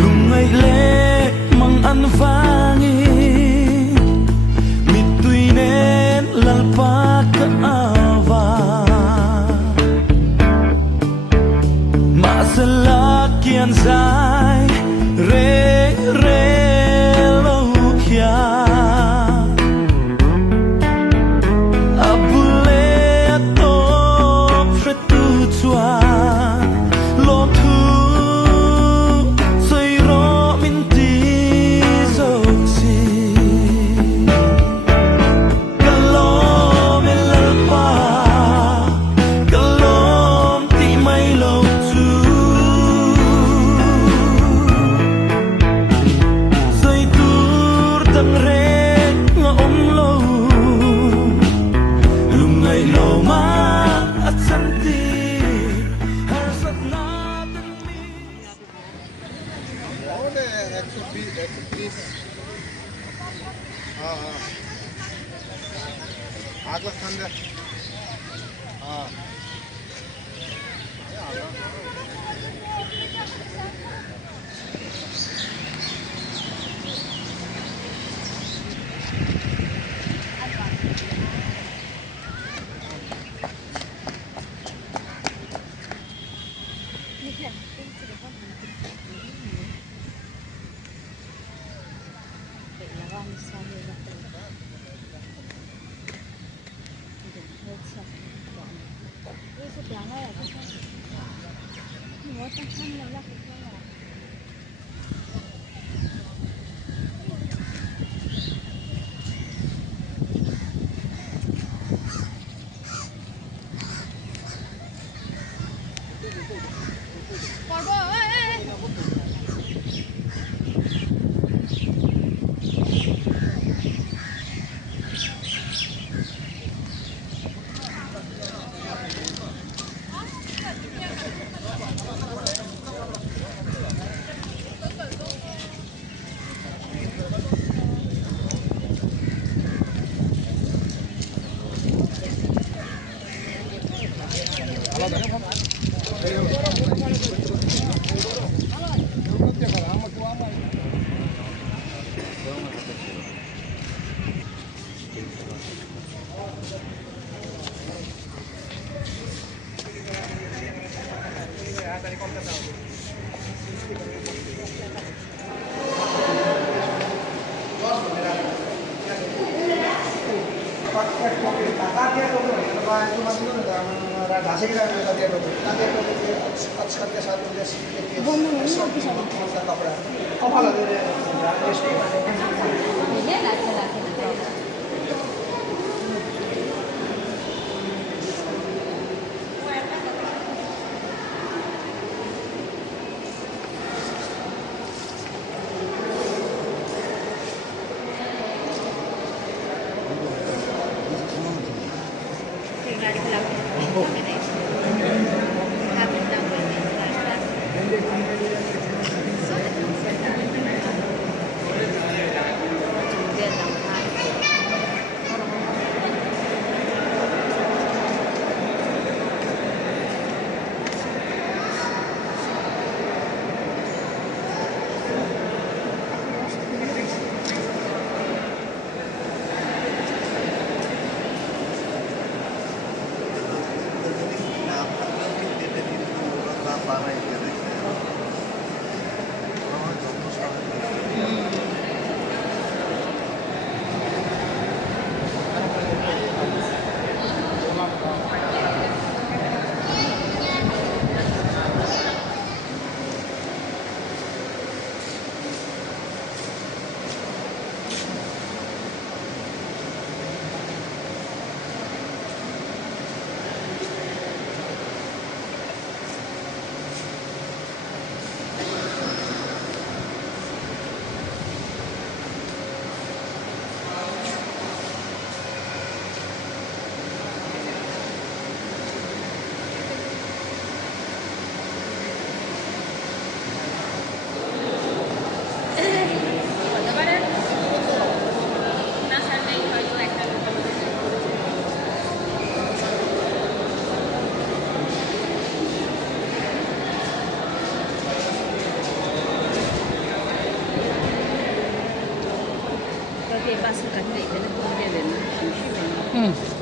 Lungai le mang anvangi mituinen lalpa ka ava masalakian zai re re lokia abule to fretutua lo tu sei ro minti zosi kalom elalpa kalom ti mai lo tu sei tur tang re nga om lo lungai lo ma at santi harsat natin mi Oleh 120 agak tanda bus kan dek kena pun dia lain. Ừ.